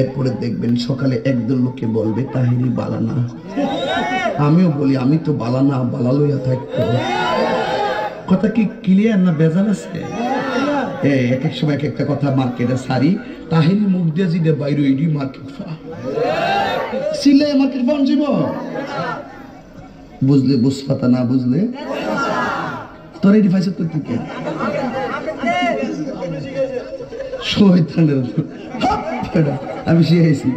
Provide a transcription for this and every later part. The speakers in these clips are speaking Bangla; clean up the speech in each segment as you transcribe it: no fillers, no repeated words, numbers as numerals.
এরপরে দেখবেন সকালে একদল লোকে বলবে তাহিরি বালানা। আমিও বলি আমি তো বালানা, বালা লইয়া থাকতো। কথা কি ক্লিয়ার না বেজাল আছে? এক এক সময় এক একটা কথা মার্কেটে সারি তাহিরি মুখ দিয়ে জিদে বাইরে ইডি মার্কেট সিলাই মার্কেট পান যাব বুঝলে বুঝপাতা না বুঝলে তোর এডি ফাইছে তো কি শয়তানের আমি শিখাইছি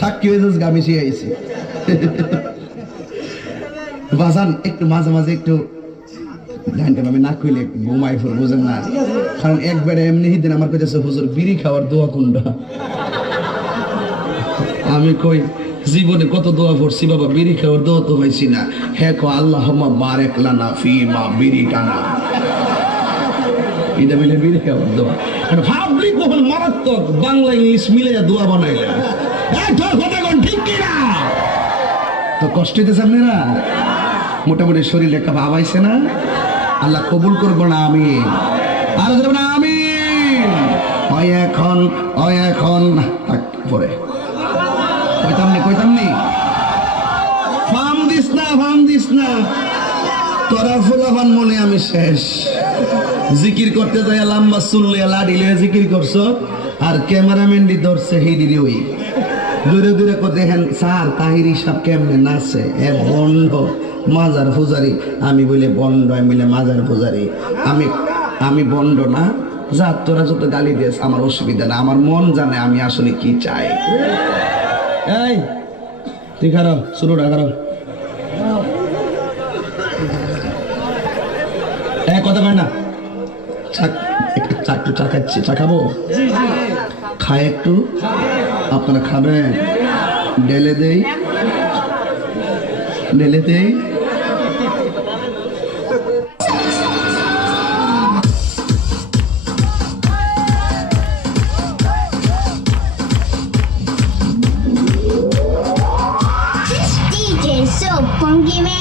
সাক্ষী হয়ে যাস আমি শিখাইছি বাজান একটু মাঝে মাঝে একটু আমি না কইলে ঘুমাই ফোর বুঝেন না, কারণ একবারে এমনি দিন আমার কাছে হুজুর বিড়ি খাওয়ার দোয়া কোনটা। আমি কই জীবনে কত দোয়া পড়ছি বাবা, বিড়ি খাওয়ার দোয়া তো হয়েছি না। হ্যাঁ কো আল্লাহুম্মা বারিক লানা ফি মা বিড়ি টানা, এটা মিলে বিড়ি খাওয়ার দোয়া। ভাবলি কখন মারাত্মক বাংলা ইংলিশ মিলে দোয়া বানাইলে ঠিক কিনা? তো কষ্ট হইতেছে আপনারা, মোটামুটি শরীরে একটা ভাব আইছে না? আল্লাহ কবুল করবো না আমি আর না আমি এখন পরে কইতামনি ফার্ম দিস না তোরা ফুলাফান মনে আমি শেষ। জিকির করতে যাই লম্বা চুল্লে লাড়ি লয়ে জিকির করছ, আর ক্যামেরাম্যান দি ধরছে হিডিরি ওই দূরে দূরে কো দেখেন স্যার তাহিরি সব কেমনে নাচে এ বন্ধ মাজার পূজারি। আমি বলে বন্ড মিলে মাজার পূজারি, আমি বন্ড না। যা তোরা যত গালি দিস আমার অসুবিধা না, আমার মন জানে আমি আসলে কি চাই। এই তুই খারো শুরুটা খারো কথা কয় না, একটু চা খাচ্ছি, চা খাবো খায় একটু আপনারা খাবেন। ঢেলে দেই DJ so funky man.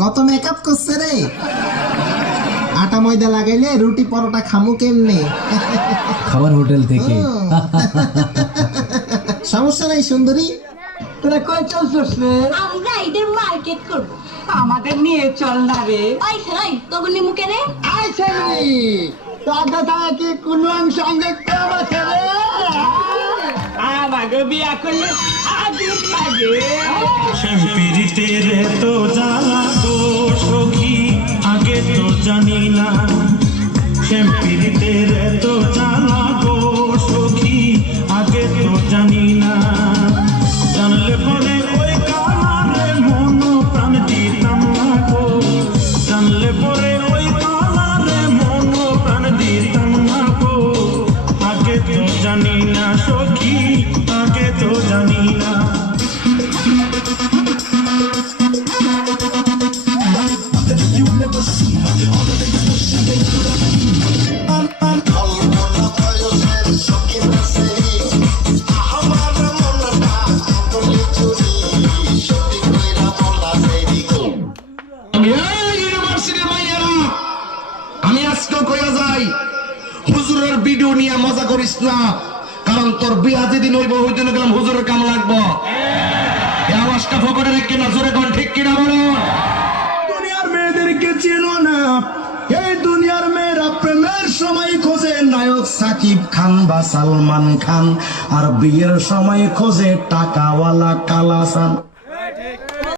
কত মেকআপ করছে রে, আটা ময়দা লাগাইলে রুটি পরোটা খামু কেমনে? খাবার হোটেল থেকে। সমস্যা নাই সুন্দরী, তোরা কই চলছস রে? আমরা ঈদের মার্কেট করব, আমাদের নিয়ে চল না রে। ওই শোনাই তগনি মুখে রে আইছে রে টাকা টাকা কি কোনো সঙ্গে কেউ আছে রে? আমাকে বিয়া করলে আদিত লাগে। শ্যামপিরিতের তো জ্বালা গো সখী আগে তো জানি না, শ্যামপিরিতের তো জ্বালা গো সখী আগে তো জানি না। জানলে পরে ওই কালারে মন প্রাণ দিতাম না গো, জানলে পরে ওই কালারে মন প্রাণ দিতাম না গো। আগে তো জানি না সখী, আগে তো জানি না। আমি আজকে কইয়া যাই হুজুরের ভিডিও নিয়ে মজা করিস না, কারণ তোর বিয়া যেদিন হইব হইতে গেলাম হুজুরের কাম লাগবো। এই আওয়াজটা ফকরে রেখে না, জোরে কোন ঠিক কিনা বলো? দুনিয়ার মেয়েদেরকে চেনো না, এই দুনিয়ার মেয়েরা প্রেমের সময় খোঁজে নায়ক সাকিব খান বা সালমান খান, আর বিয়ের সময় খোঁজে টাকাওয়ালা কালাসান।